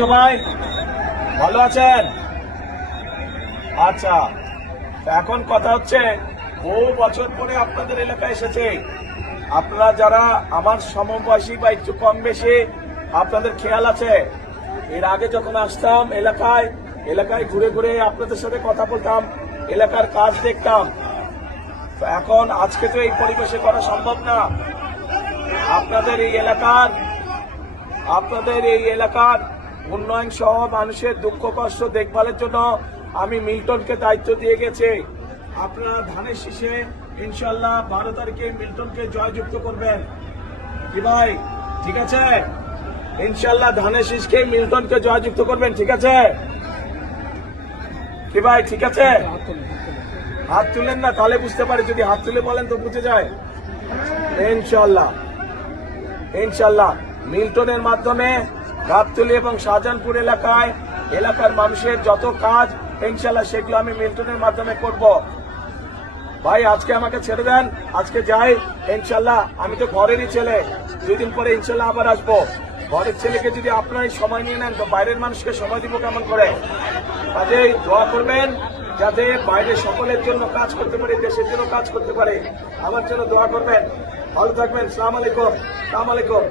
সবাই ভালো আছেন? আচ্ছা, এখন কথা হচ্ছে বহু বছর পরে আপনাদের এলাকায় এসেছে। আপনারা যারা আমার সমবয়সী বা একটু কম বেশি, আপনাদের খেয়াল আছে এর আগে যখন আসতাম এলাকায় ঘুরে ঘুরে আপনাদের সাথে কথা বলতাম, এলাকার কাজ দেখতাম। তো এখন আজকে তো এই পরিবেশে করা সম্ভব না। আপনাদের এই এলাকার উন্নয়ন সহ মানুষের দুঃখ কষ্ট দেখভালের জন্য আমি মিল্টনকে দায়িত্ব দিয়ে গেছি। আপনারা ধানের শীষে ইনশাল্লাহ 12 তারিখে মিল্টনকে জয়যুক্ত করবেন। কি ভাই ঠিক আছে? ইনশাল্লাহ ধানের শীষকে মিল্টনকে জয়যুক্ত করবেন, ঠিক আছে? কি ভাই ঠিক আছে? হাত তুলেন না, তাহলে বুঝতে পারি। যদি হাত তুলে বলেন তো বুঝে যায়। ইনশাল্লাহ মিল্টনের মাধ্যমে গাবতলী এবং শাহজাহানপুর এলাকার মানুষের যত কাজ ইনশাল্লাহ সেগুলো আমি মিল্টনের মাধ্যমে করব। ভাই আজকে আমাকে ছেড়ে দেন, আজকে যাই ইনশাল্লাহ। আমি তো ঘরেরই ছেলে, 2 দিন পরে ইনশাল্লাহ আবার আসবো। ঘরের ছেলেকে যদি আপনারাই সময় নিয়ে নেন তো বাইরের মানুষকে সময় দিব কেমন করে? কাজেই দোয়া করবেন যাতে বাইরে সকলের জন্য কাজ করতে পারে, দেশের জন্য কাজ করতে পারে। আমার জন্য দোয়া করবেন। ভালো থাকবেন। সালাম আলাইকুম।